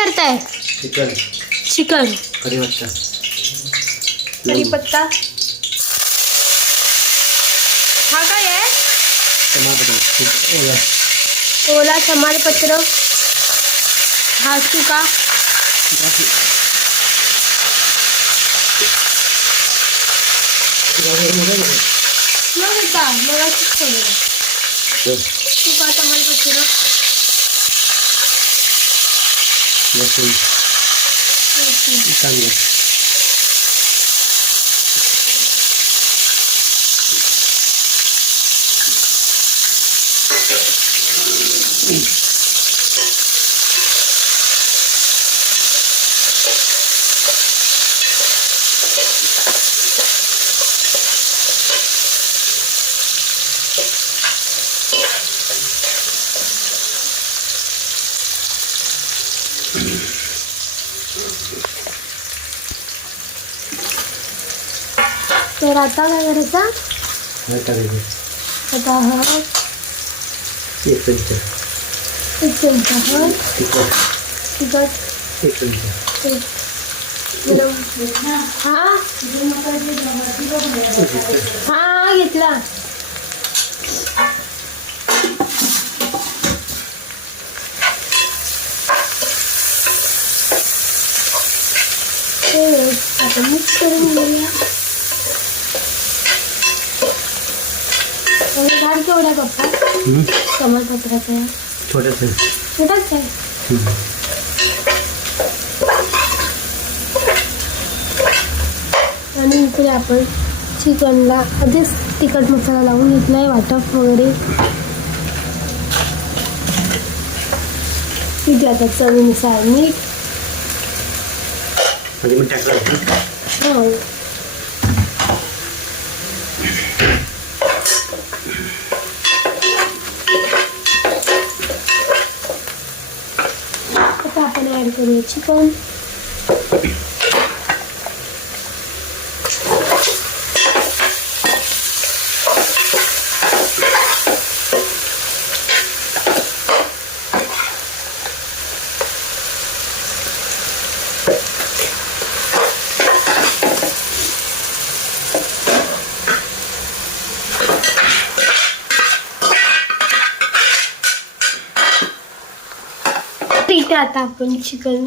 करताय chicken. Chicken. कढीपत्ता कढीपत्ता हा काय आहे टमाटर। ओला। तमालपत्र हा सुका मग आता मग असंच 也可以一下就 तर आता काय करायचं काय करायचं आता हा। एक चमचा एक चमचा हळद तिखट एक चमचा गरम हा। हा घेतला हे आता मिक्स करून घेऊया आणि झाड केवढा पप्पा. कमलपत्राचा छोटाच आहे. हम्म. आणि इकडे आपण चिकनला आधीच तिखट मसाला लावून घेतलाय वाटप वगैरे. इथे आता चवीनुसार मीठ. म्हणजे मी टाकलं हो. आता आपण ऍड करूया इथे आता आपण चिकन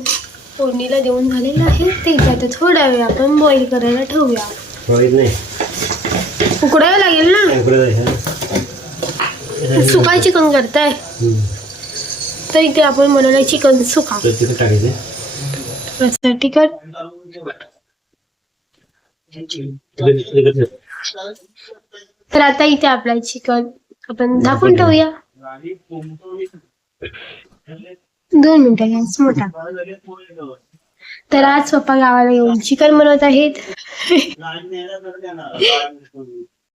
फोडणीला देऊन झालेलं आहे. ते इथे आता थोडा वेळ आपण बॉईल करायला ठेवूया. उकडावं लागेल ना? उकडं सुका चिकन करताय. हम्म. तर इथे आपण बनवलं चिकन सुका. तिखट तर आता इथे आपलं चिकन आपण झाकून ठेवूया. दोन मिनिटं गॅस मोठा. तर आज पप्पा गावाला येऊन चिकन बनवत आहेत.